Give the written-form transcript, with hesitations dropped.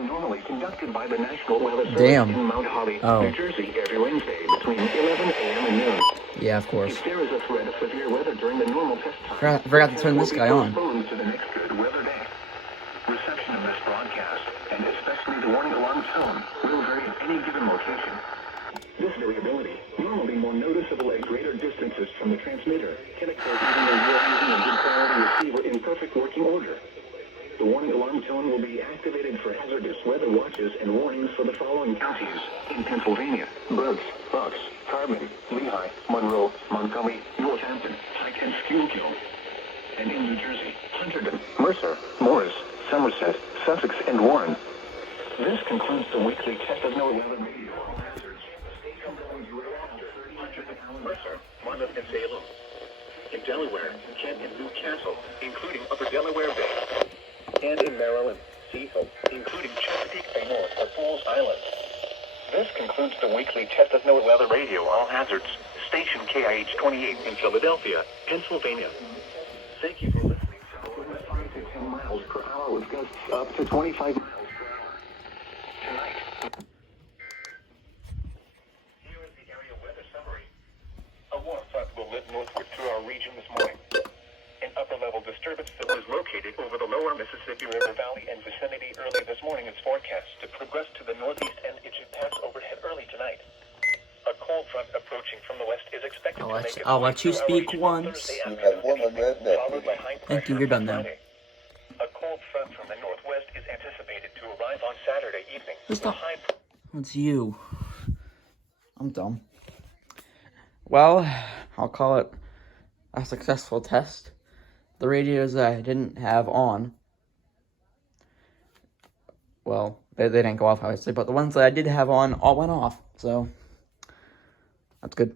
Normally conducted by the National Weather Service Damn. in Mount Holly, Oh. New Jersey, every Wednesday between 11 a.m. and noon. Yeah, of course. If there is a threat of severe weather during the normal test time, Forgot to turn this guy on. postponed to the next good weather day. Reception of this broadcast, and especially the warning alarm tone, will vary at any given location. This variability, normally more noticeable at greater distances from the transmitter, can occur even though you are using a good quality receiver in perfect working order. The warning alarm tone will be activated for hazardous weather watches and warnings for the following counties in Pennsylvania: Berks, Bucks, Carbon, Lehigh, Monroe, Montgomery, Northampton, High-Kent, Schuylkill, and in New Jersey, Hunterdon, Mercer, Morris, Somerset, Sussex, and Warren. This concludes the weekly test of NOAA weather radio hazards. Mercer, Monmouth, and Salem. In Delaware, Kent and Newcastle, including Upper Delaware Bay. And in Maryland, Seahill, including Chesapeake Bay North of Falls Island. This concludes the weekly test of NOAA weather radio all hazards. Station KIH28 in Philadelphia, Pennsylvania. Thank you for listening. Southwest 5 to 10 miles per hour with gusts up to 25 miles per hour. Tonight. Here is the area weather summary. A warm front will live northward through our region this morning. An upper-level disturbance that was located over the lower Mississippi River Valley and vicinity early this morning is forecast to progress to the northeast, and it should pass overhead early tonight. A cold front approaching from the west is expected to make it. I'll let you speak once. Thank you, you're done now. A cold front from the northwest is anticipated to arrive on Saturday evening. It's you. I'm dumb. Well, I'll call it a successful test. The radios that I didn't have on, well, they didn't go off, obviously, but the ones that I did have on all went off, so that's good.